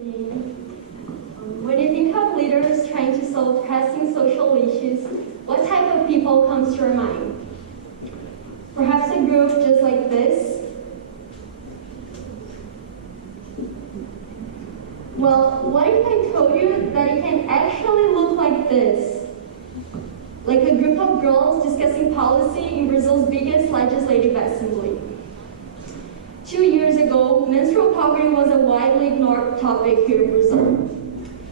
When you think of leaders trying to solve pressing social issues, what type of people comes to your mind? Perhaps a group just like this? Well, what if I told you that it can actually look like this? Like a group of girls discussing policy in Brazil's biggest legislative assembly. 2 years ago, menstrual poverty was a widely ignored topic here in Brazil.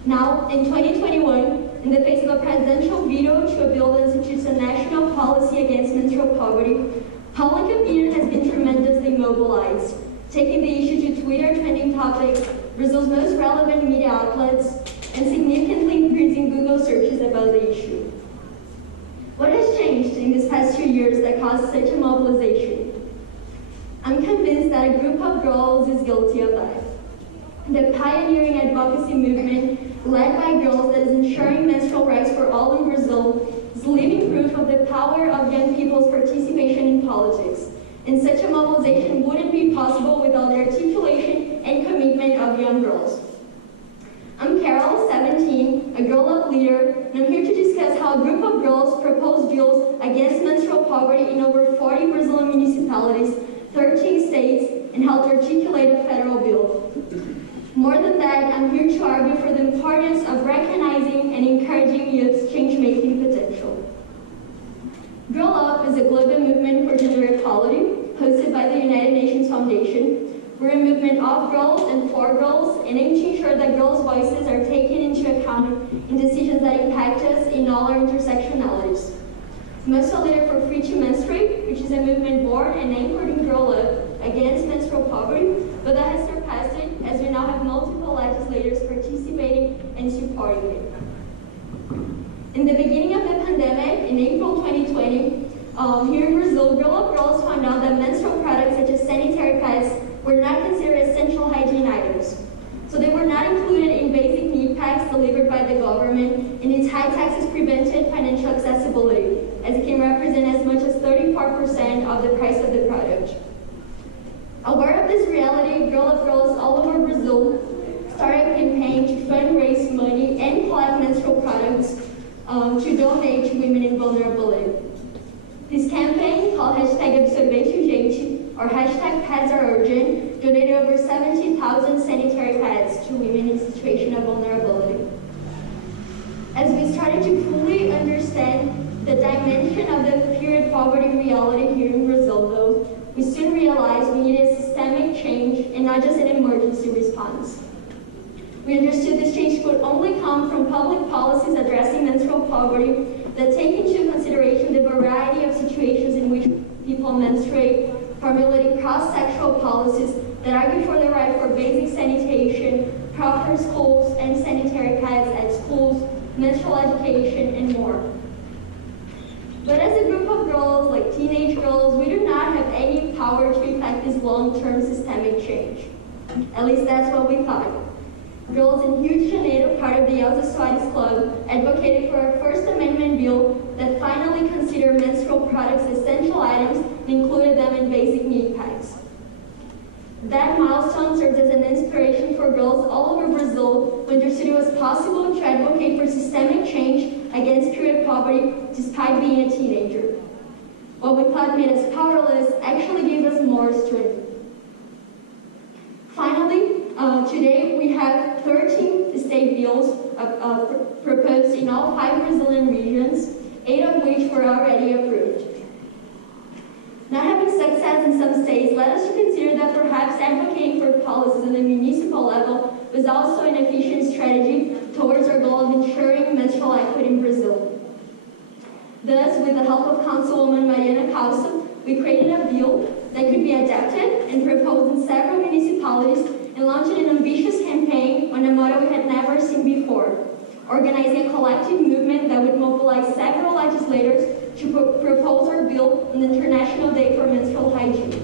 Now, in 2021, in the face of a presidential veto to a bill that institutes a national policy against menstrual poverty, public opinion has been tremendously mobilized, taking the issue to Twitter trending topics, Brazil's most relevant media outlets, and significantly increasing Google searches about the issue. What has changed in these past 2 years that caused such a mobilization? I'm convinced that a group of girls is guilty of that. The pioneering advocacy movement led by girls that is ensuring menstrual rights for all in Brazil is living proof of the power of young people's participation in politics. And such a mobilization wouldn't be possible without the articulation and commitment of young girls. I'm Carol, 17, a Girl Up leader, and I'm here to discuss how a group of girls proposed bills against menstrual poverty in over 40 Brazilian municipalities, 13 states, and helped articulate a federal bill. More than that, I'm here to argue for the importance of recognizing and encouraging youth's change-making potential. Girl Up is a global movement for gender equality, hosted by the United Nations Foundation. We're a movement of girls and for girls, and aim to ensure that girls' voices are taken into account in decisions that impact us in all our intersectionalities. I'm also a leader for Free to Menstruate, which is a movement born and anchored in Girl Up against menstrual poverty, but that has surpassed it as we now have multiple legislators participating and supporting it. In the beginning of the pandemic, in April 2020, here in Brazil, Girl Up girls found out that menstrual products such as sanitary pads were not considered essential hygiene items. So they were not included in basic need packs delivered by the government, and its high taxes prevented financial accessibility, as it can represent as much as 34% of the price of the product. Aware of this reality, Girl Up girls all over Brazil started a campaign to fundraise money and collect menstrual products to donate to women in vulnerability. This campaign, called #AbsorveChJente, or #PadsAreUrgent, donated over 70,000 sanitary pads to women in situation of vulnerability. As we started to fully understand the dimension of the period poverty reality here in Brazil, though, we soon realized we needed a systemic change and not just an emergency response. We understood this change could only come from public policies addressing menstrual poverty that take into consideration the variety of situations in which people menstruate, formulating cross-sectional policies that argue for the right for basic sanitation, proper schools and sanitary pads at schools, menstrual education, and more. But as a group of girls, like teenage girls, we do not have any power to effect this long-term systemic change. At least that's what we thought. Girls in Rio de Janeiro, part of the Elza Soares Club, advocated for a First Amendment bill that finally considered menstrual products essential items and included them in basic need packs. That milestone serves as an inspiration for girls all over Brazil who understood it was possible to advocate for systemic change against period poverty despite being a teenager. What we thought made us powerless actually gave us more strength. Finally, today we have 13 state bills proposed in all 5 Brazilian regions, 8 of which were already approved. Not having success in some states led us to consider that perhaps advocating for policies on the municipal level was also an efficient strategy towards our goal of ensuring menstrual equity in Brazil. Thus, with the help of Councilwoman Mariana Calço, we created a bill that could be adapted and proposed in several municipalities and launched an ambitious campaign on a model we had never seen before, organizing a collective movement that would mobilize several legislators to propose our bill on the International Day for Menstrual Hygiene.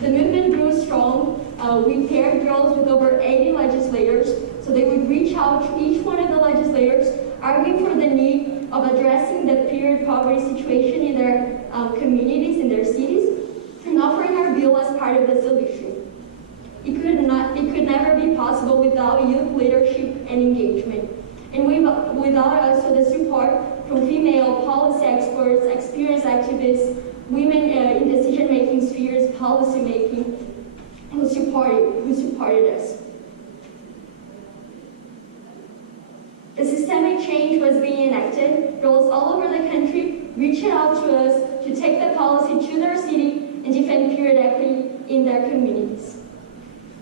The movement grew strong. We paired girls with over 80 legislators, so they would reach out to each one of the legislators, arguing for the need of addressing the period poverty situation in their communities, in their cities, and offering our bill as part of the solution. It could never be possible about youth leadership and engagement. And without also the support from female policy experts, experienced activists, women in decision-making spheres, policy-making, who supported us. The systemic change was being enacted. Girls all over the country reached out to us to take the policy to their city and defend period equity in their communities.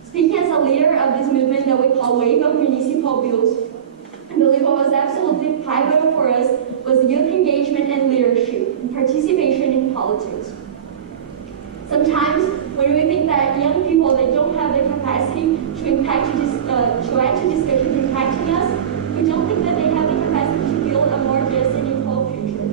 Speaking as a leader of this movement that we call Wave of Municipal Bills, I believe what was absolutely pivotal for us was youth engagement and leadership and participation in politics. Sometimes when we think that young people, they don't have the capacity to add to discussions impacting us, we don't think that they have the capacity to build a more just and equal future.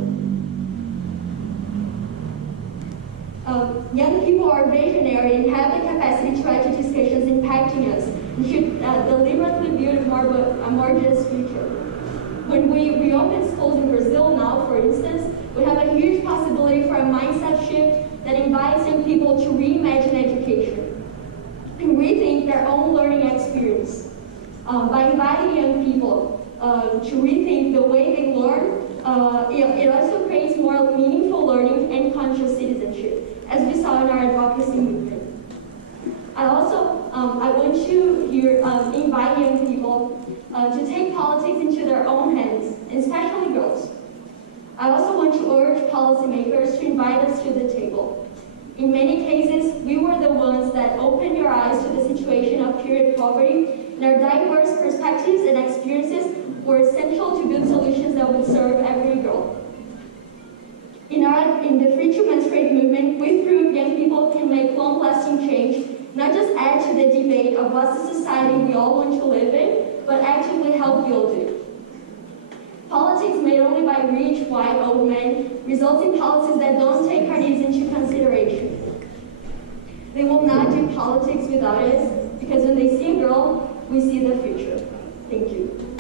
Young people are visionary and have the capacity to add to discussions impacting us and should deliberately build a more just future. When we reopen schools in Brazil now, for instance, we have a huge possibility for a mindset shift that invites young people to reimagine education and rethink their own learning experience. By inviting young people to rethink the way they learn, it also creates more meaningful learning and conscious citizenship, as we saw in our advocacy movement. I want to here invite young people to take politics into their own hands, and especially girls. I also want to urge policymakers to invite us to the table. In many cases, we were the ones that opened your eyes to the situation of period poverty, and our diverse perspectives and experiences were essential to build solutions that would serve every girl. In the Free to Menstruate movement, we proved young people can make long-lasting change, not just add to the debate of what's the society we all want to live in, but actively help build it. Politics made only by rich, white, old men results in policies that don't take our needs into consideration. They will not do politics without us, because when they see a girl, we see the future. Thank you.